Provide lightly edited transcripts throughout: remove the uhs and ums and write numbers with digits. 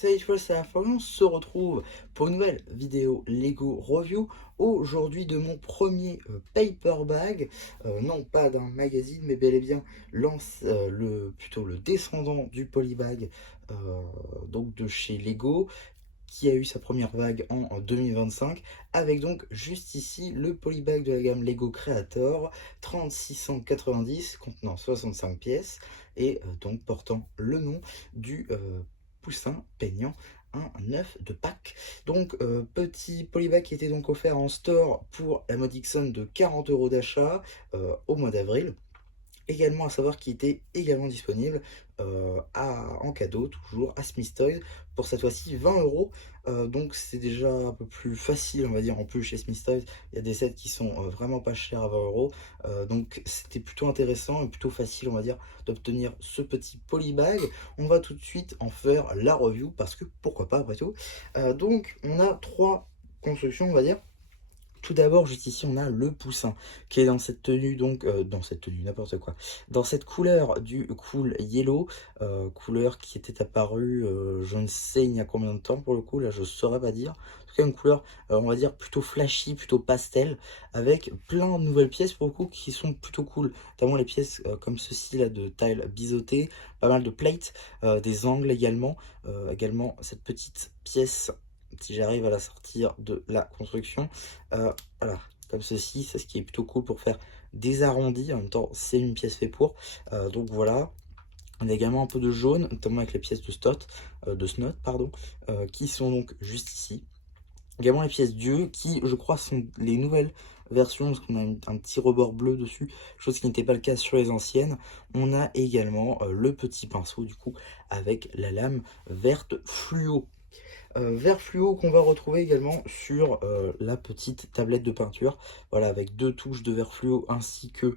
Salut tout le monde, c'est la fin, on se retrouve pour une nouvelle vidéo Lego Review. Aujourd'hui de mon premier paper bag, non pas d'un magazine, mais bel et bien plutôt le descendant du polybag, donc de chez Lego, qui a eu sa première vague en 2025, avec donc juste ici le polybag de la gamme Lego Creator 3690 contenant 65 pièces et donc portant le nom du poussin peignant un œuf de Pâques. Donc petit polybag qui était donc offert en store pour la modique somme de 40 € d'achat au mois d'avril. Également à savoir qu'il était également disponible en cadeau, toujours à Smith Toys, pour cette fois-ci 20 €. Donc c'est déjà un peu plus facile, on va dire. En plus, chez Smith Toys, il y a des sets qui sont vraiment pas chers à 20 €. Donc c'était plutôt intéressant et plutôt facile, on va dire, d'obtenir ce petit polybag. On va tout de suite en faire la review parce que pourquoi pas, après tout. Donc on a trois constructions, on va dire. Tout d'abord, juste ici, on a le poussin qui est dans cette tenue, donc dans cette tenue, n'importe quoi, dans cette couleur du cool yellow, couleur qui était apparue, je ne sais il y a combien de temps pour le coup, là je saurais pas dire. En tout cas, une couleur, on va dire plutôt flashy, plutôt pastel, avec plein de nouvelles pièces pour le coup qui sont plutôt cool, notamment les pièces comme ceci là de tile biseauté, pas mal de plates, des angles également, également cette petite pièce si j'arrive à la sortir de la construction. Voilà, comme ceci, c'est ce qui est plutôt cool pour faire des arrondis. En même temps, c'est une pièce faite pour. Donc voilà. On a également un peu de jaune, notamment avec les pièces de snot, pardon, qui sont donc juste ici. Également les pièces Dieu, qui je crois sont les nouvelles versions, parce qu'on a un petit rebord bleu dessus, chose qui n'était pas le cas sur les anciennes. On a également le petit pinceau, du coup, avec la lame verte fluo. Vert fluo qu'on va retrouver également sur la petite tablette de peinture. Voilà, avec deux touches de vert fluo ainsi que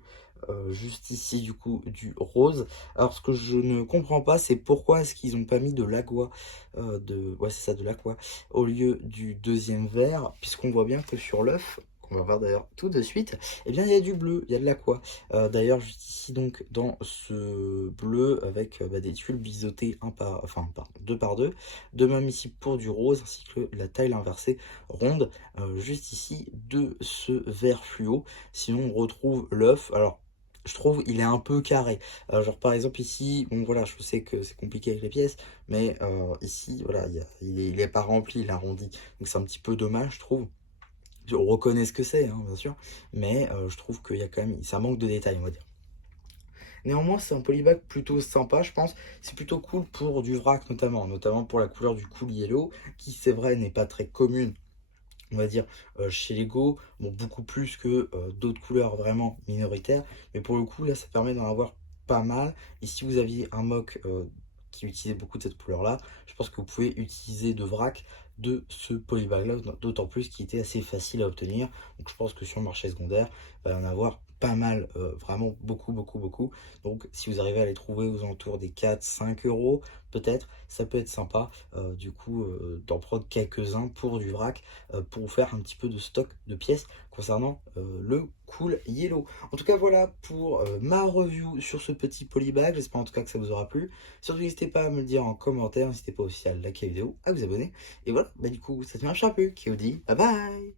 juste ici du coup du rose. Alors ce que je ne comprends pas, c'est pourquoi est-ce qu'ils n'ont pas mis de l'aqua, ouais c'est ça, de l'aqua, au lieu du deuxième vert, puisqu'on voit bien que sur l'œuf, qu'on va voir d'ailleurs tout de suite, eh bien il y a du bleu, il y a de l'aqua. D'ailleurs juste ici donc dans ce bleu avec des tuiles biseautées deux par deux. De même ici pour du rose ainsi que la taille inversée ronde, juste ici de ce vert fluo. Sinon on retrouve l'œuf. Alors je trouve il est un peu carré, genre par exemple ici, bon voilà, je sais que c'est compliqué avec les pièces, mais ici voilà, il est pas rempli, il arrondi, donc c'est un petit peu dommage je trouve. On reconnaît ce que c'est, hein, bien sûr, mais je trouve qu'il y a quand même, ça manque de détails, on va dire. Néanmoins, c'est un polybag plutôt sympa, je pense. C'est plutôt cool pour du vrac notamment pour la couleur du cool yellow, qui c'est vrai n'est pas très commune, on va dire, chez Lego. Bon, beaucoup plus que d'autres couleurs vraiment minoritaires. Mais pour le coup, là, ça permet d'en avoir pas mal. Et si vous aviez un mock qui utilisait beaucoup de cette couleur-là, je pense que vous pouvez utiliser de vrac de ce polybag-là, d'autant plus qu'il était assez facile à obtenir. Donc je pense que sur le marché secondaire, il va y en avoir pas mal, vraiment beaucoup, beaucoup, beaucoup. Donc si vous arrivez à les trouver aux alentours des 4-5 € peut-être, ça peut être sympa du coup d'en prendre quelques-uns pour du vrac, pour vous faire un petit peu de stock de pièces concernant le cool yellow. En tout cas voilà pour ma review sur ce petit polybag, j'espère en tout cas que ça vous aura plu. Surtout n'hésitez pas à me le dire en commentaire, n'hésitez pas aussi à liker la vidéo, à vous abonner. Et voilà, bah du coup ça te marche un peu, qui vous dit bye bye.